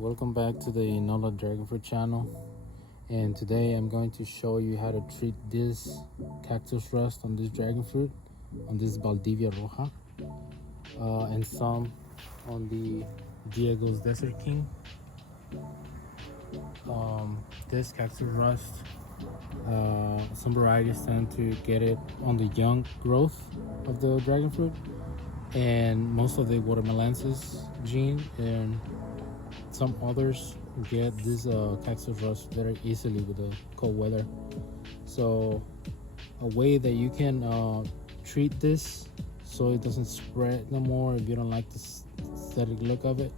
welcome back to the Nola Dragonfruit channel, and today I'm going to show you how to treat this cactus rust on this dragonfruit, on this Valdivia Roja, and some on the Diego's Desert King. This cactus rust, some varieties tend to get it on the young growth of the dragonfruit, and most of the watermelensis gene, and some others get this cactus rust very easily with the cold weather. So a way that you can treat this so it doesn't spread no more, if you don't like the aesthetic look of it,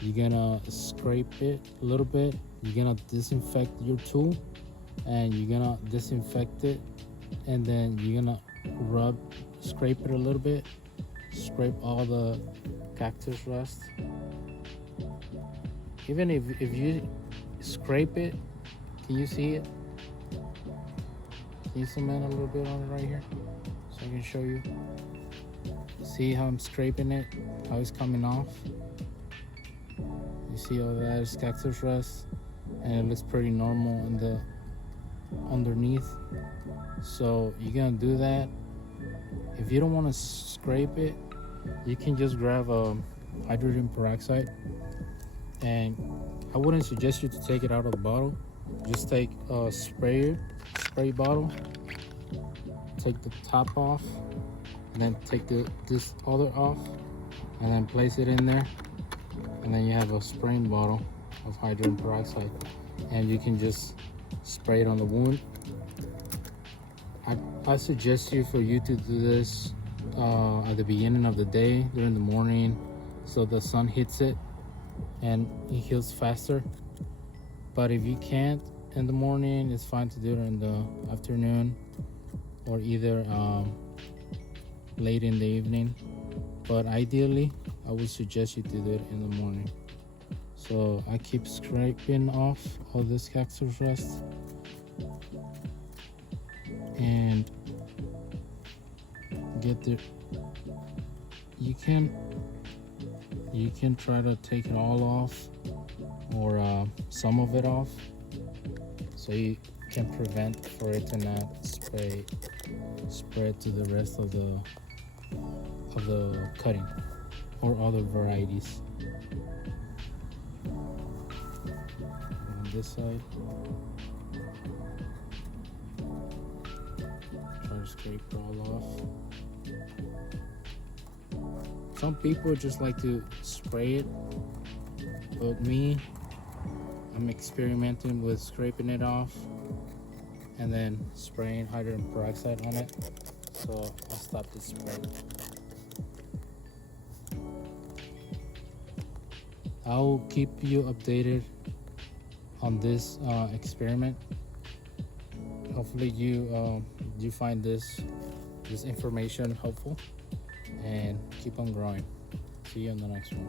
you're gonna scrape it a little bit, you're gonna disinfect your tool, and you're gonna disinfect it, and then you're gonna scrape it a little bit, scrape all the cactus rust. Even if you scrape it, can you see it? Can you zoom in a little bit on it right here so I can show you? See how I'm scraping it, how it's coming off? You see all that is cactus rust, and it looks pretty normal in the underneath. So you're gonna do that. If you don't want to scrape it, you can just grab hydrogen peroxide, and I wouldn't suggest you to take it out of the bottle. Just take a spray bottle, take the top off, and then take this other off, and then place it in there, and then you have a spraying bottle of hydrogen peroxide, and you can just spray it on the wound. I suggest for you to do this at the beginning of the day, during the morning, so the sun hits it and it heals faster. But if you can't in the morning, it's fine to do it in the afternoon, or either late in the evening. But ideally, I would suggest you to do it in the morning. So I keep scraping off all this cactus rust, and get the you can try to take it all off, or some of it off, so you can prevent for it to not spread to the rest of the cutting or other varieties. On this side, try to scrape it all off. Some people just like to spray it, but me, I'm experimenting with scraping it off and then spraying hydrogen peroxide on it, so I'll stop the spray. I'll keep you updated on this experiment. Hopefully you find this information helpful, and keep on growing. See you in the next one.